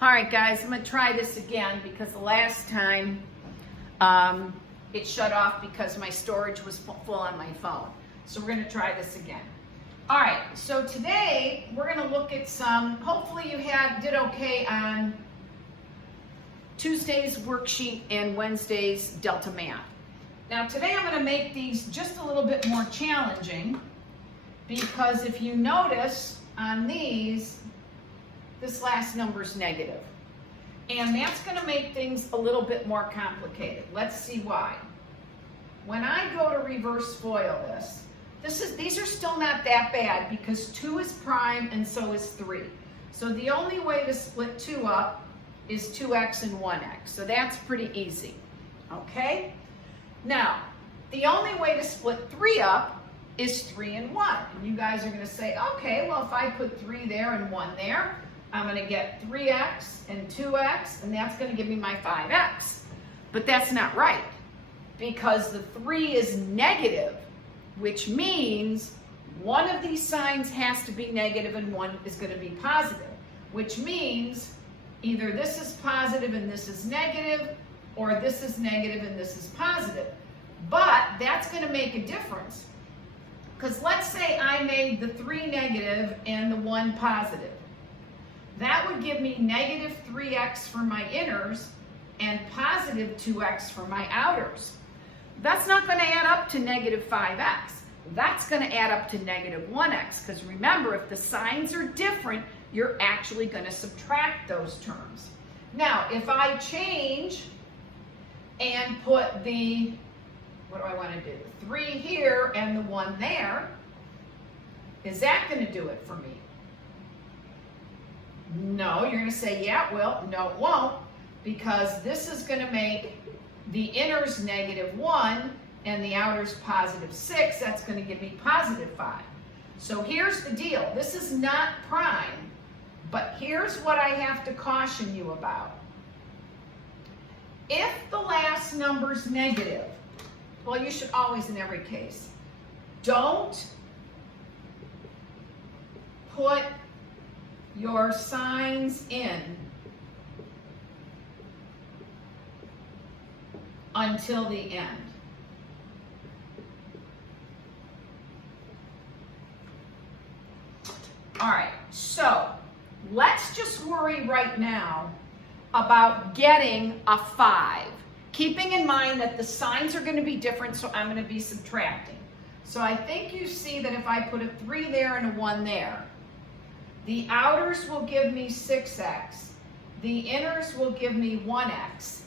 All right, guys, I'm going to try this again because the last time it shut off because my storage was full on my phone. So we're going to try this again. All right, so today we're going to look at some, hopefully you did okay on Tuesday's worksheet and Wednesday's Delta Math. Now today I'm going to make these just a little bit more challenging because if you notice on these, this last number is negative. And that's going to make things a little bit more complicated. Let's see why. When I go to reverse FOIL these are still not that bad because 2 is prime and so is 3. So the only way to split 2 up is 2x and 1x. So that's pretty easy. Okay? Now, the only way to split 3 up is 3 and 1. And you guys are going to say, okay, well, if I put 3 there and 1 there, I'm going to get 3x and 2x, and that's going to give me my 5x. But that's not right, because the 3 is negative, which means one of these signs has to be negative and one is going to be positive, which means either this is positive and this is negative, or this is negative and this is positive. But that's going to make a difference, because let's say I made the 3 negative and the 1 positive. That would give me negative 3x for my inners and positive 2x for my outers. That's not going to add up to negative 5x. That's going to add up to negative 1x, because remember, if the signs are different, you're actually going to subtract those terms. Now, if I change and put the, what do I want to do? 3 here and the 1 there, is that going to do it for me? No, you're going to say, yeah, well, no, it won't, because this is going to make the inners negative 1 and the outers positive 6. That's going to give me positive 5. So here's the deal. This is not prime, but here's what I have to caution you about. If the last number's negative, well, you should always, in every case, don't put your signs in until the end. All right, so let's just worry right now about getting a 5, keeping in mind that the signs are going to be different, so I'm going to be subtracting. So I think you see that if I put a 3 there and a 1 there, the outers will give me 6x, the inners will give me 1x,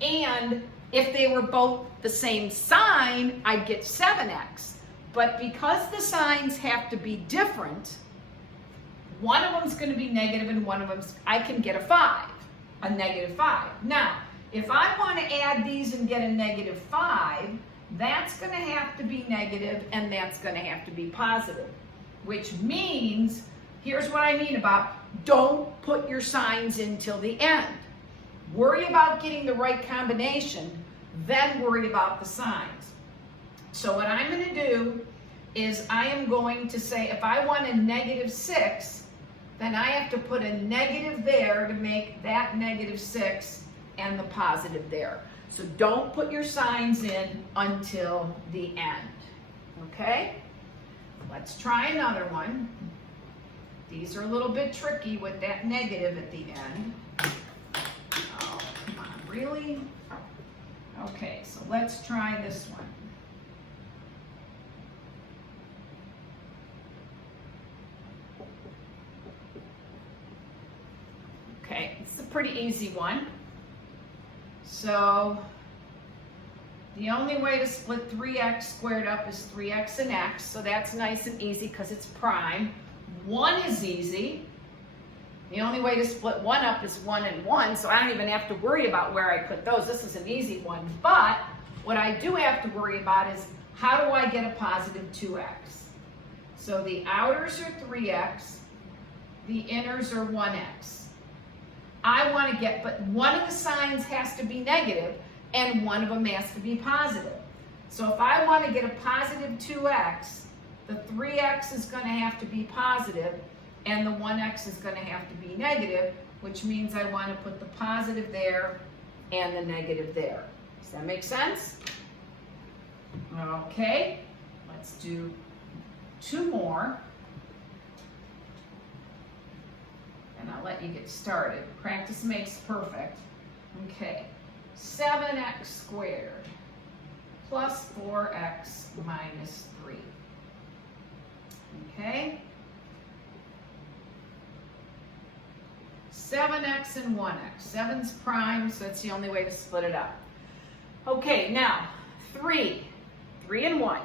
and if they were both the same sign, I'd get 7x. But because the signs have to be different, one of them's going to be negative and one of them's, I can get a negative 5. Now, if I want to add these and get a negative 5, that's going to have to be negative and that's going to have to be positive, which means, here's what I mean about don't put your signs in till the end. Worry about getting the right combination, then worry about the signs. So what I'm going to do is I am going to say if I want a negative 6, then I have to put a negative there to make that negative 6 and the positive there. So don't put your signs in until the end. Okay? Let's try another one. These are a little bit tricky with that negative at the end. Oh, come on, really? Okay, so let's try this one. Okay, it's a pretty easy one. So the only way to split 3x squared up is 3x and x, so that's nice and easy because it's prime. 1 is easy. The only way to split 1 up is 1 and 1, so I don't even have to worry about where I put those. This is an easy one. But what I do have to worry about is how do I get a positive 2x? So the outers are 3x, the inners are 1x. I want to get, but one of the signs has to be negative and one of them has to be positive. So if I want to get a positive 2x, the 3x is going to have to be positive and the 1x is going to have to be negative, which means I want to put the positive there and the negative there. Does that make sense? Okay, let's do 2 more. And I'll let you get started. Practice makes perfect. Okay, 7x squared plus 4x minus 3. Okay? 7x and 1x. 7's prime, so that's the only way to split it up. Okay, now 3 and 1.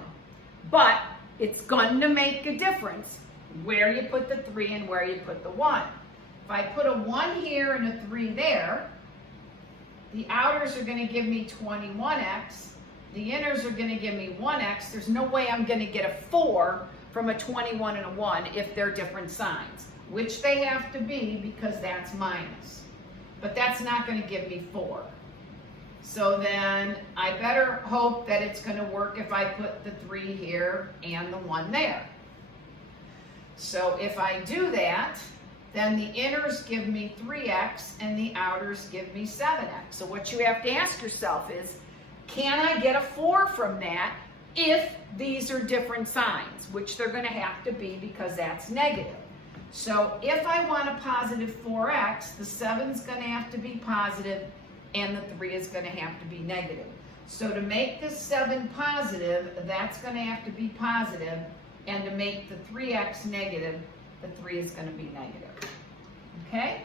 But it's going to make a difference where you put the 3 and where you put the 1. If I put a 1 here and a 3 there, the outers are going to give me 21x. The inners are going to give me 1x. There's no way I'm going to get a 4 from a 21 and a 1 if they're different signs, which they have to be because that's minus. But that's not going to give me 4. So then I better hope that it's going to work if I put the 3 here and the 1 there. So if I do that, then the inners give me 3x and the outers give me 7x. So what you have to ask yourself is, can I get a 4 from that if these are different signs, which they're going to have to be because that's negative. So if I want a positive 4x, the 7's going to have to be positive and the 3 is going to have to be negative. So to make this 7 positive, that's going to have to be positive, and to make the 3x negative, the 3 is going to be negative. Okay?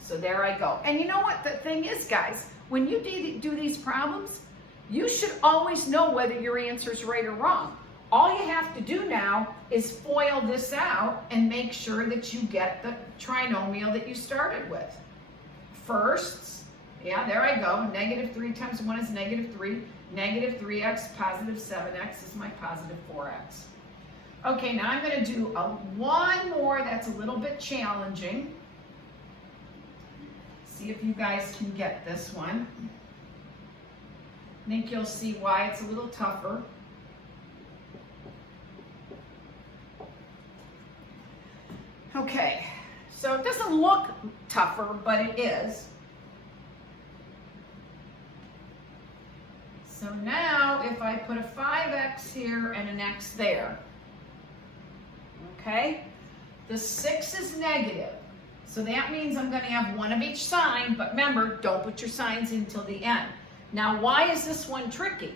So there I go. And you know what the thing is, guys? When you do these problems, you should always know whether your answer is right or wrong. All you have to do now is FOIL this out and make sure that you get the trinomial that you started with. Firsts, yeah, there I go. Negative 3 times 1 is negative 3. Negative 3x, positive 7x is my positive 4x. Okay, now I'm going to do one more that's a little bit challenging. See if you guys can get this one. I think you'll see why it's a little tougher. Okay, so it doesn't look tougher, but it is. So now if I put a 5x here and an x there, okay, the 6 is negative. So that means I'm going to have one of each sign, but remember, don't put your signs in till the end. Now, why is this one tricky?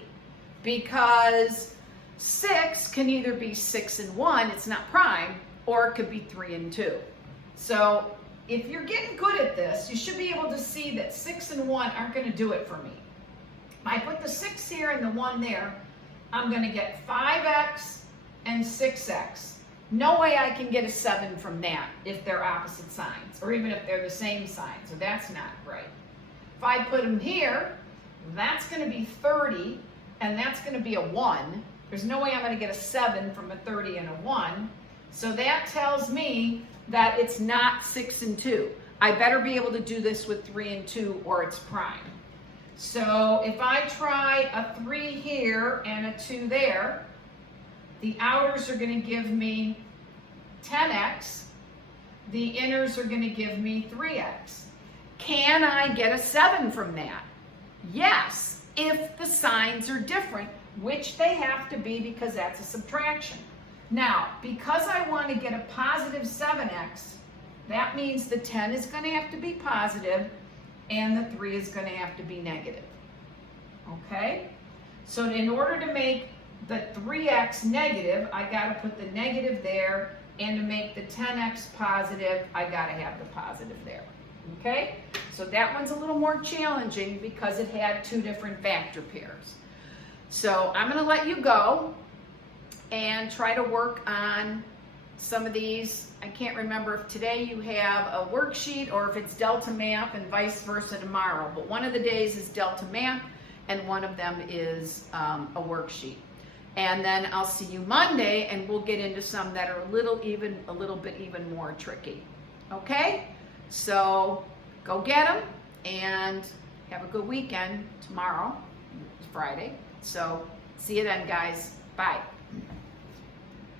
Because 6 can either be 6 and 1, it's not prime, or it could be 3 and 2. So if you're getting good at this, you should be able to see that 6 and 1 aren't going to do it for me. If I put the 6 here and the 1 there, I'm going to get 5x and 6x. No way I can get a 7 from that if they're opposite signs, or even if they're the same sign, so that's not right. If I put them here, that's going to be 30, and that's going to be a 1. There's no way I'm going to get a 7 from a 30 and a 1. So that tells me that it's not 6 and 2. I better be able to do this with 3 and 2 or it's prime. So if I try a 3 here and a 2 there, the outers are going to give me 10x. The inners are going to give me 3x. Can I get a 7 from that? Yes, if the signs are different, which they have to be because that's a subtraction. Now, because I want to get a positive 7x, that means the 10 is going to have to be positive and the 3 is going to have to be negative. Okay? So in order to make the 3x negative, I got to put the negative there, and to make the 10x positive, I got to have the positive there. Okay? So that one's a little more challenging because it had 2 different factor pairs. So I'm going to let you go and try to work on some of these. I can't remember if today you have a worksheet or if it's Delta Math and vice versa tomorrow, but one of the days is Delta Math and one of them is a worksheet. And then I'll see you Monday and we'll get into some that are a little bit even more tricky. Okay? So go get them and have a good weekend. Tomorrow is Friday. So see you then, guys. Bye.